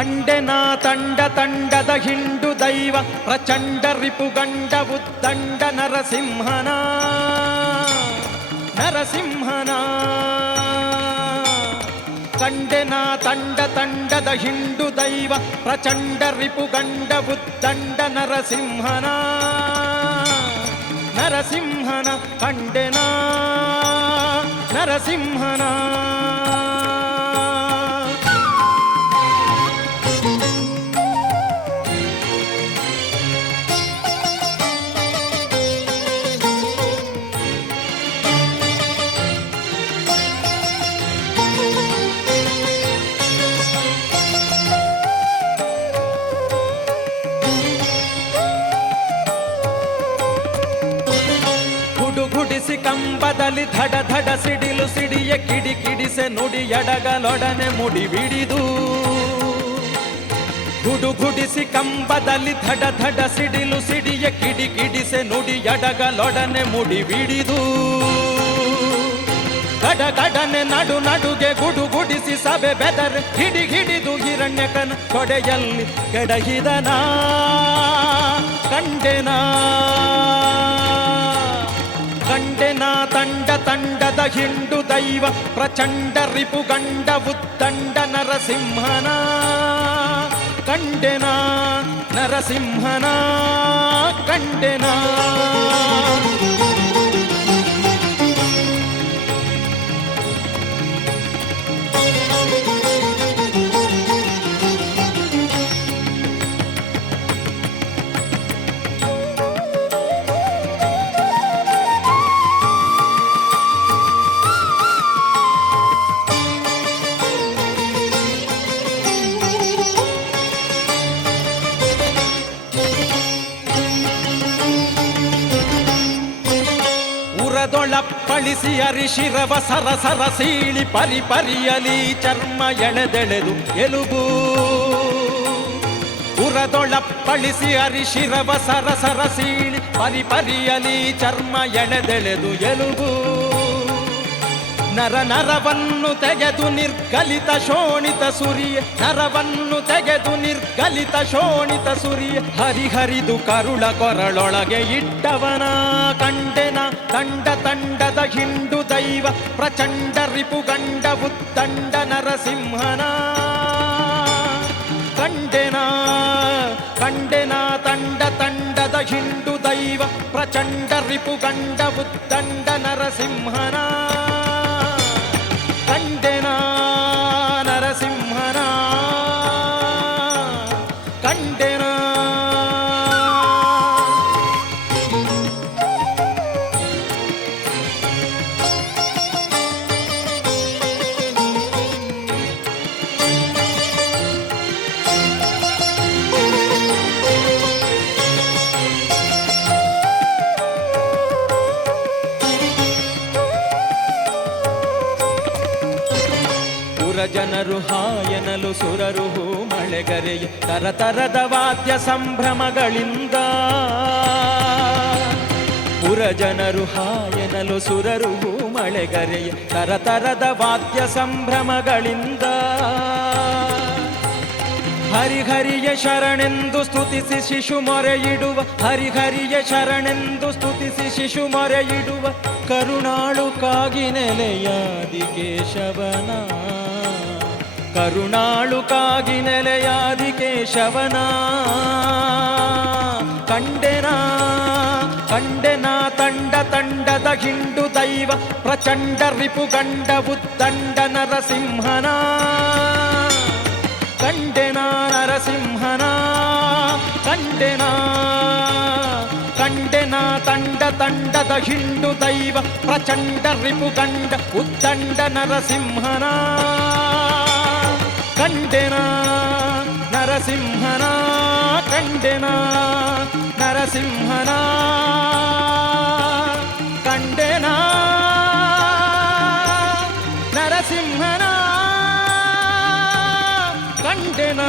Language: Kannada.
ಕಂಡೆನ ತಂಡ ತಂಡದ ಹಿಂಡು ದೈವ ಪ್ರಚಂಡ ರಿಪುಗಂಡ ಉದ್ದಂಡ ನರಸಿಂಹನ ನರಸಿಂಹನ ಕಂಡೆನ ತಂಡ ತಂಡದ ಹಿಂಡು ದೈವ ಪ್ರಚಂಡ ರಿಪುಗಂಡ ಉದ್ದಂಡ ನರಸಿಂಹನ ನರಸಿಂಹನ ಕಂಡೆನ ನರಸಿಂಹನ ಕಂಬದಲ್ಲಿ ಧಡ ಧಡ ಸಿಡಿಲು ಸಿಡಿಯ ಕಿಡಿ ಕಿಡಿಸೆ ನುಡಿ ಎಡಗಲೊಡನೆ ಮುಡಿ ಬಿಡಿದು ಗುಡುಗುಡಿಸಿ ಕಂಬದಲ್ಲಿ ಧಡ ಧಡ ಸಿಡಿಲು ಸಿಡಿಯ ಕಿಡಿ ಕಿಡಿಸೆ ನುಡಿ ಎಡಗಲೊಡನೆ ಮುಡಿ ಬಿಡಿದು ಗಡ ಗಡನೆ ನಡು ನಡುಗೆ ಗುಡುಗುಡಿಸಿ ಸಭೆ ಬೆದರ್ ಹಿಡಿ ಹಿಡಿದು ಹಿರಣ್ಯಕನ ಕೊಡೆಯಲ್ಲಿ ಕೆಡಹಿದನ ಕಂಡೆನ ಕಂಡೆನ ತಂಡ ತಂಡದ ಹಿಂಡು ದೈವ ಪ್ರಚಂಡ ರಿಪುಗಂಡ ಉದ್ದಂಡ ನರಸಿಂಹನ ಕಂಡೆನ ನರಸಿಂಹನ ಕಂಡೆನ ಪಳಿಸಿ ಅರಿಶಿರವ ಸರಸರ ಸೀಳಿ ಪರಿ ಪರಿಯಲಿ ಚರ್ಮ ಎಳೆದೆಳೆದು ಎಲುಬು ಉರದೊಳಪ್ಪಳಿಸಿ ಅರಿಶಿರವ ಸರಸರ ಸೀಳಿ ಪರಿ ಪರಿಯಲಿ ಚರ್ಮ ಎಳೆದೆಳೆದು ಎಲುಬು ನರ ನರವನ್ನು ತೆಗೆದು ನಿರ್ಗಲಿತ ಶೋಣಿತ ಸುರಿಯ ನರವನ್ನು ತೆಗೆದು ನಿರ್ಗಲಿತ ಶೋಣಿತ ಸುರಿಯ ಹರಿಹರಿದು ಕರುಳ ಕೊರಳೊಳಗೆ ಇಟ್ಟವನ ಕಂಡೆನ ತಂಡ ತಂಡದ ಹಿಂಡು ದೈವ ಪ್ರಚಂಡ ರಿಪುಗಂಡ ಉದ್ದಂಡ ನರಸಿಂಹನ ಕಂಡೆನ ಕಂಡೆನ ತಂಡ ತಂಡದ ಹಿಂಡು ದೈವ ಪ್ರಚಂಡ ರಿಪುಗಂಡ ಉದ್ದಂಡ ನರಸಿಂಹನ ಕಂಡೆನ ನರಸಿಂಹನ ಕಂಡೆನ ಜನರು ಹಾಯನಲು ಸುರರು ಹೂ ಮಳೆಗರೆಯ ತರತರದ ವಾದ್ಯ ಸಂಭ್ರಮಗಳಿಂದ ಪುರಜನರು ಹಾಯನಲು ಸುರರು ಹೂ ಮಳೆಗರೆಯ ತರತರದ ವಾದ್ಯ ಸಂಭ್ರಮಗಳಿಂದ ಹರಿಹರಿಯ ಶರಣೆಂದು ಸ್ತುತಿಸಿ ಶಿಶು ಮೊರೆಯಿಡುವ ಹರಿಹರಿಯ ಶರಣೆಂದು ಸ್ತುತಿಸಿ ಶಿಶು ಮೊರೆಯಿಡುವ ಕರುಣಾಳು ಕಾಗಿ ನೆಲೆಯಾದಿ ಕೇಶವನ ಕರುಣಾಳು ಕಾಗಿ ನೆಲೆಯಾದಿ ಕೇಶವನ ಕಂಡೆನ ಕಂಡೆನ ತಂಡ ತಂಡದ ಹಿಂಡು ದೈವ ಪ್ರಚಂಡ ರಿಪುಗಂಡ ಉದ್ದಂಡ ನರಸಿಂಹನ ಕಂಡೆನ ನರಸಿಂಹನ ಕಂಡೆನ ಕಂಡೆನ ತಂಡ ತಂಡದ ಹಿಂಡು ದೈವ ಪ್ರಚಂಡ ರಿಪುಗಂಡ ಉದ್ದಂಡ ನರಸಿಂಹನ ಕಂಡೆನ ನರಸಿಂಹನ ಕಂಡೆನ ನರಸಿಂಹನ ಕಂಡೆನ ನರಸಿಂಹನ ಕಂಡೆನ